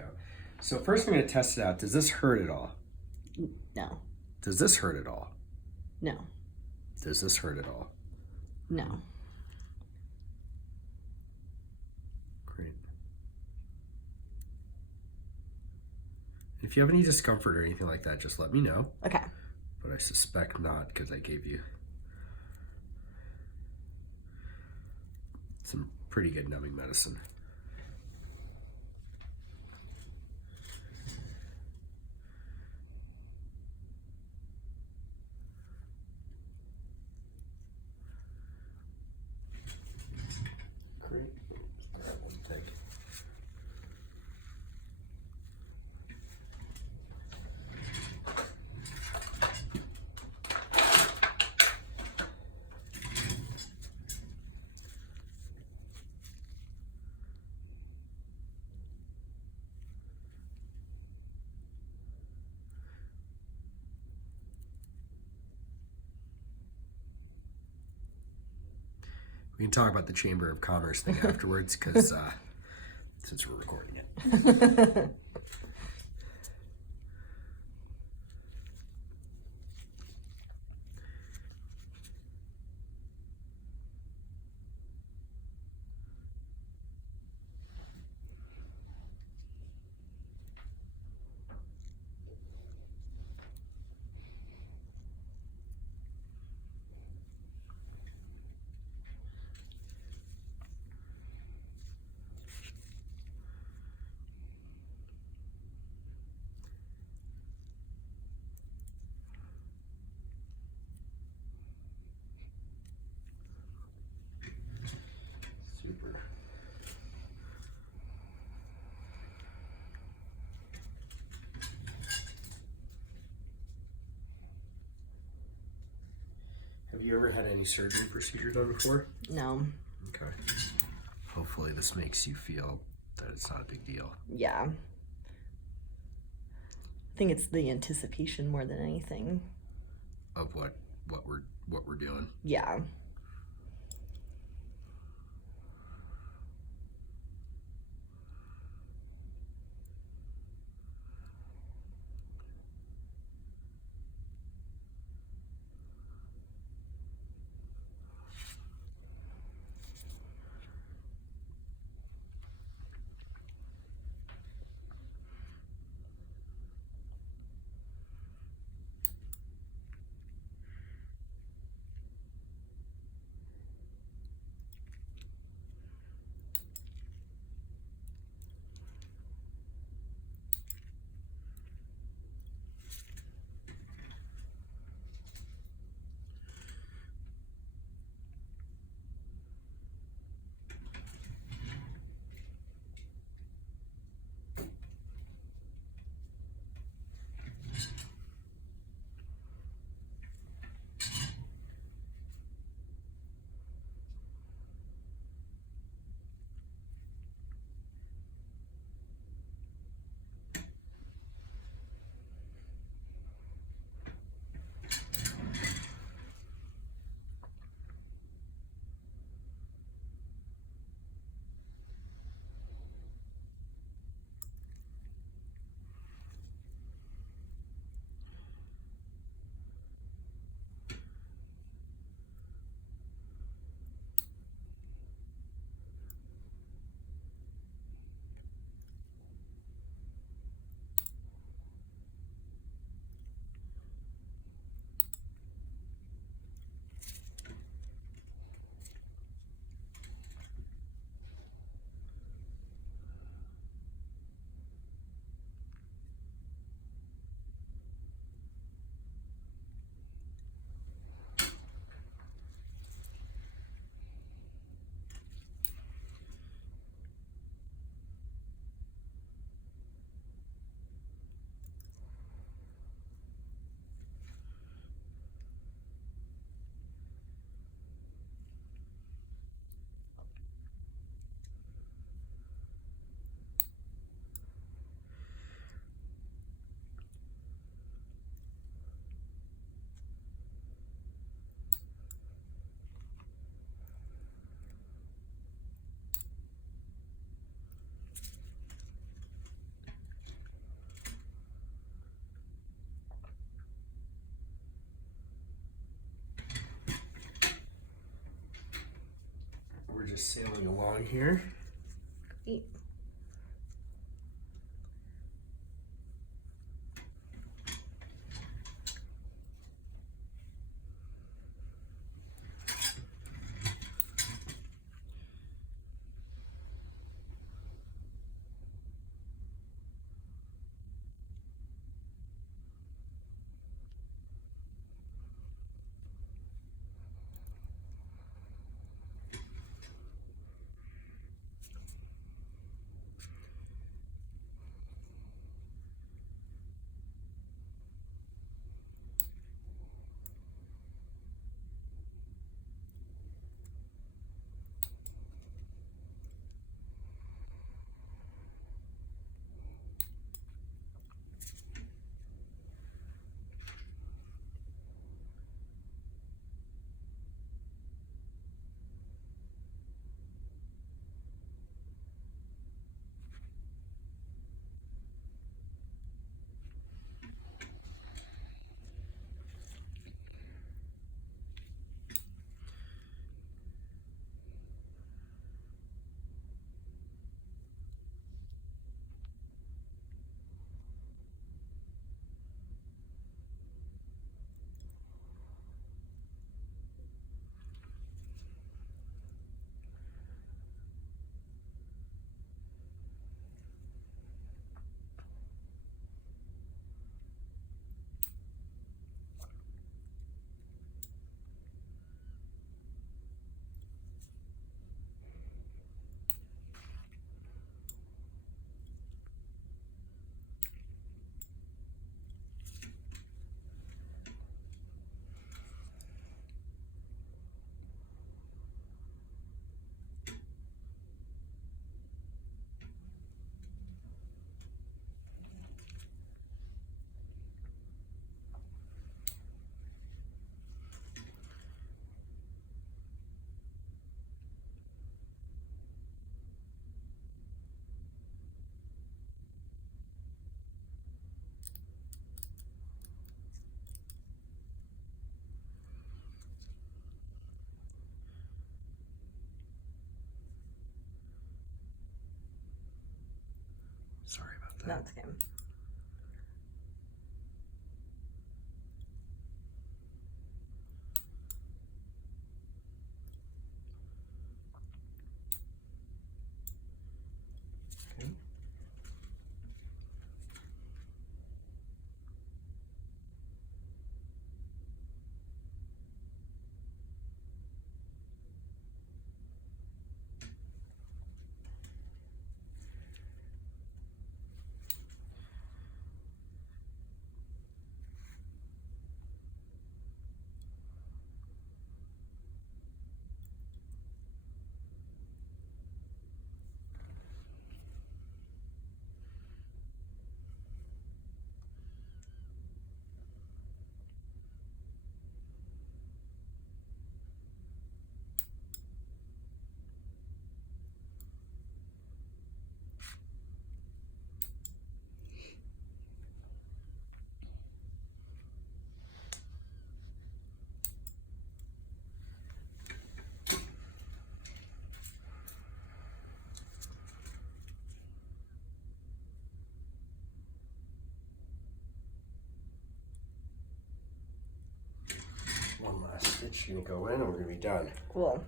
go. So first I'm going to test it out. Does this hurt at all? No. Does this hurt at all? No. Does this hurt at all? No. Great. If you have any discomfort or anything like that, just let me know. Okay. But I suspect not because I gave you some pretty good numbing medicine. Great. Grab one thing. We can talk about the Chamber of Commerce thing afterwards because since we're recording it. Super. Have you ever had any surgery procedure done before? No. Okay. Hopefully this makes you feel that it's not a big deal. Yeah. I think it's the anticipation more than anything. Of what we're doing. Yeah. just sailing along here. Great. Sorry about that. That's okay. Okay. One last stitch gonna go in and we're gonna be done. Cool.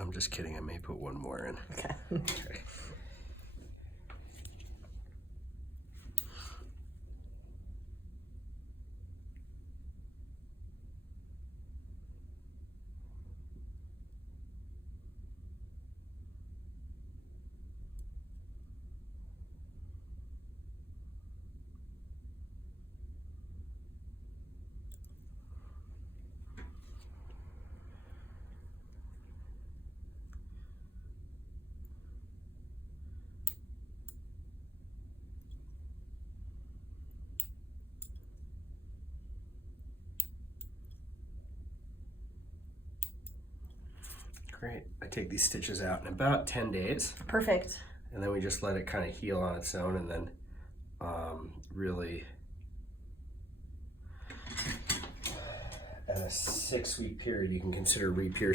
I'm just kidding, I may put one more in. Okay. Okay. Great. I take these stitches out in about 10 days, Perfect. and then we just let it kind of heal on its own, and then really at a 6-week period you can consider re-piercing